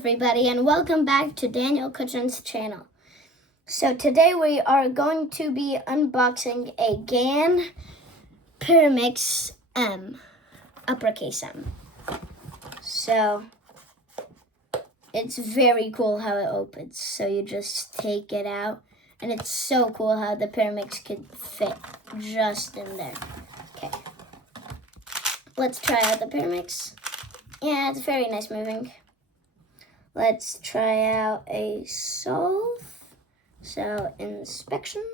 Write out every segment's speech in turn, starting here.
everybody, and welcome back to Daniel Kitchen's channel. So today we are going to be unboxing a GAN Pyraminx M, uppercase M. So it's very cool how it opens. So you just take it out, and it's so cool how the Pyraminx could fit just in there. Okay, let's try out the Pyraminx. Yeah, it's very nice moving. Let's try out a solve. So, inspection.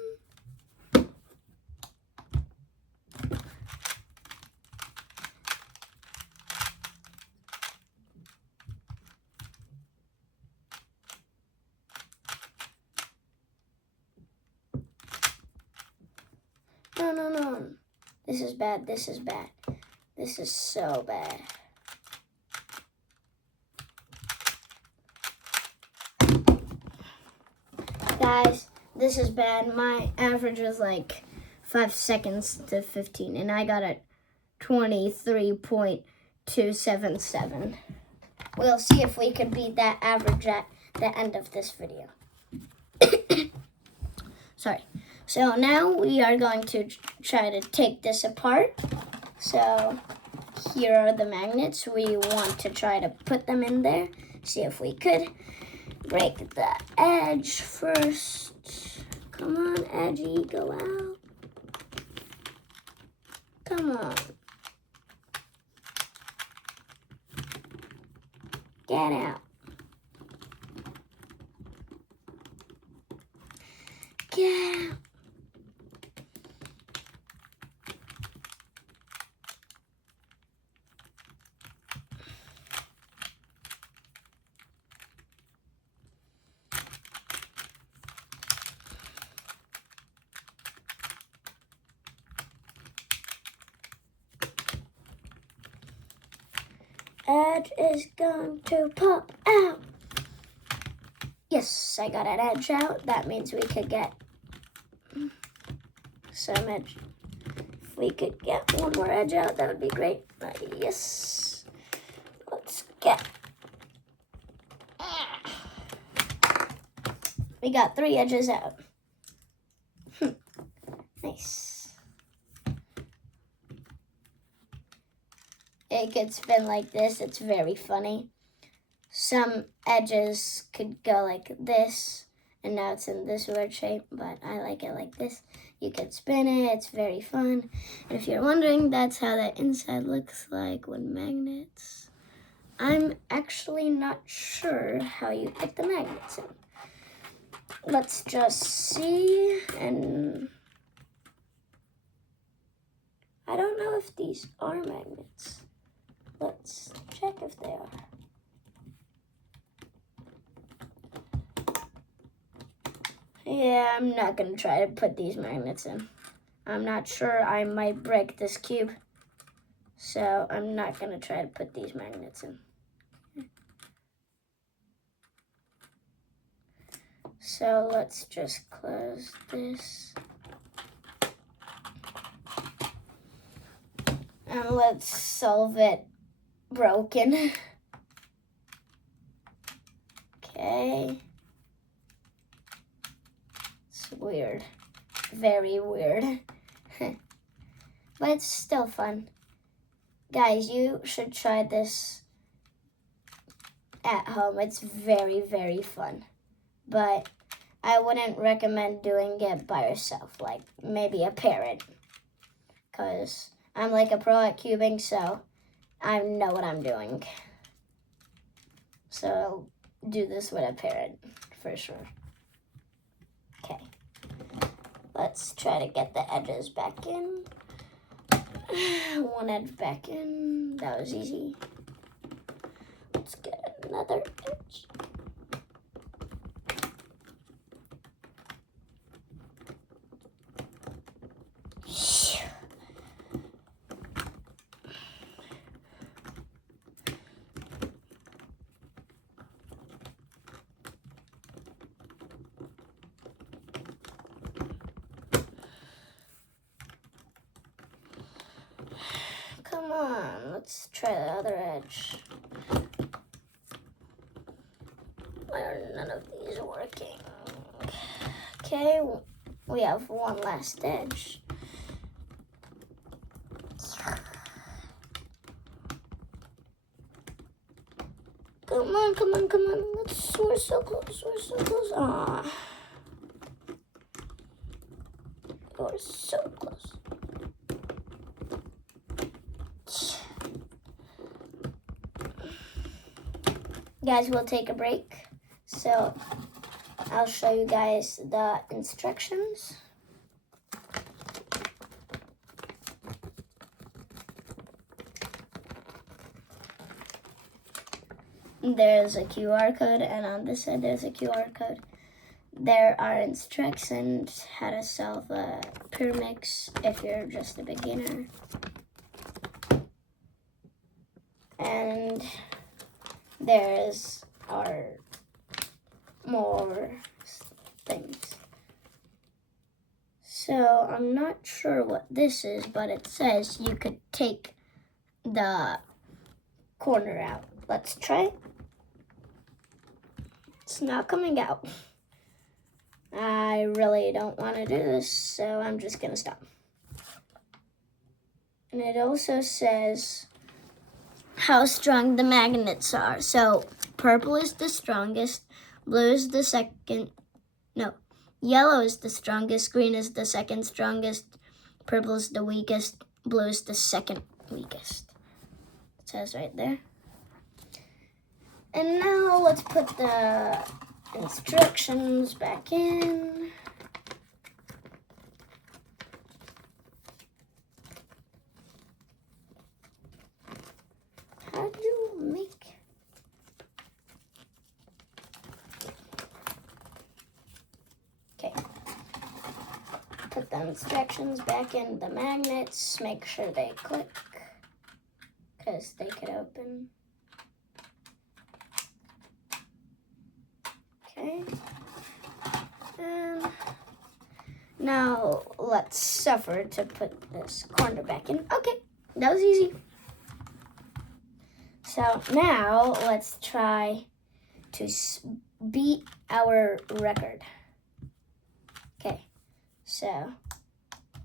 No. This is bad. This is bad. This is so bad. Guys, this is bad. My average was like 5 seconds to 15, and I got it 23.277. We'll see if we could beat that average at the end of this video. Sorry. So now we are going to try to take this apart. So here are the magnets. We want to try to put them in there. See if we could. Break the edge first. Come on, edgy, go out. Come on. Get out. Get out. Edge is going to pop out. Yes, I got an edge out. That means we could get some edge. If we could get one more edge out, that would be great. Yes. Let's get. We got 3 edges out. Nice. It could spin like this. It's very funny. Some edges could go like this, and now it's in this weird shape, but I like it like this. You could spin it. It's very fun. And if you're wondering, that's how the inside looks like with magnets. I'm actually not sure how you put the magnets in. Let's just see, and I don't know if these are magnets. Let's check if they are. Yeah, I'm not going to try to put these magnets in. I'm not sure. I might break this cube. So I'm not going to try to put these magnets in. So let's just close this. And let's solve it broken. Okay. It's weird. Very weird. But it's still fun. Guys, you should try this at home. It's very, very fun. But I wouldn't recommend doing it by yourself. Like maybe a parent. Because I'm like a pro at cubing, so I know what I'm doing. So I'll do this with a parent for sure. Okay. Let's try to get the edges back in. One edge back in. That was easy. Let's get another edge. Come on, let's try the other edge. Why are none of these working? Okay, we have one last edge. Come on, come on, come on. We're so close, we're so close. Aww. We're so close. Guys, we'll take a break. So I'll show you guys the instructions. There's a QR code, and on this side there's a QR code. There are instructions how to solve a Pyraminx if you're just a beginner. And there's our more things. So I'm not sure what this is, but it says you could take the corner out. Let's try it. It's not coming out. I really don't want to do this, so I'm just gonna stop. And it also says how strong the magnets are. So purple is the strongest, blue is the second, no, yellow is the strongest, green is the second strongest, purple is the weakest, blue is the second weakest. It says right there. And now let's put the instructions back in. How do you make? Okay. Put the instructions back in the magnets. Make sure they click, because they could open. Okay. And now let's suffer to put this corner back in. Okay, that was easy. So now let's try to beat our record. Okay, so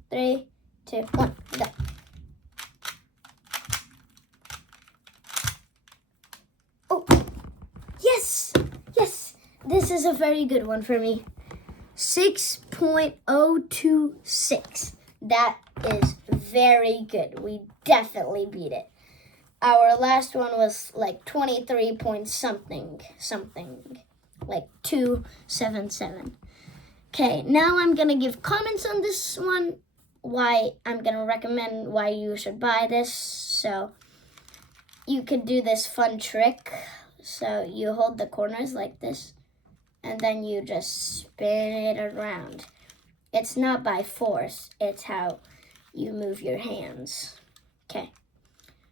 3, 2, 1, go. Oh, yes, yes. This is a very good one for me. 6.026. That is very good. We definitely beat it. Our last one was like 23 point something, like 277. Okay, now I'm gonna give comments on this one, why I'm gonna recommend why you should buy this. So you could do this fun trick. So you hold the corners like this, and then you just spin it around. It's not by force, it's how you move your hands. Okay.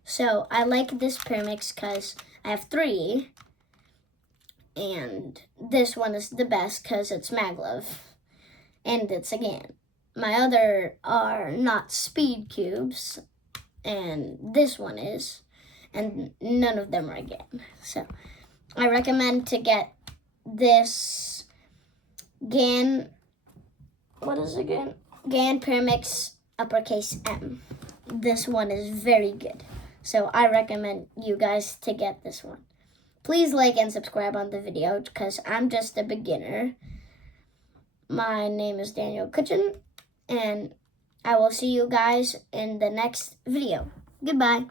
So I like this Pyraminx because I have 3, and this one is the best because it's maglev, and it's a GAN. My other are not speed cubes, and this one is, and none of them are GAN. So I recommend to get this GAN, what is it again? GAN Pyraminx uppercase M. This one is very good. So I recommend you guys to get this one. Please like and subscribe on the video because I'm just a beginner. My name is Daniel Kutchin, and I will see you guys in the next video. Goodbye.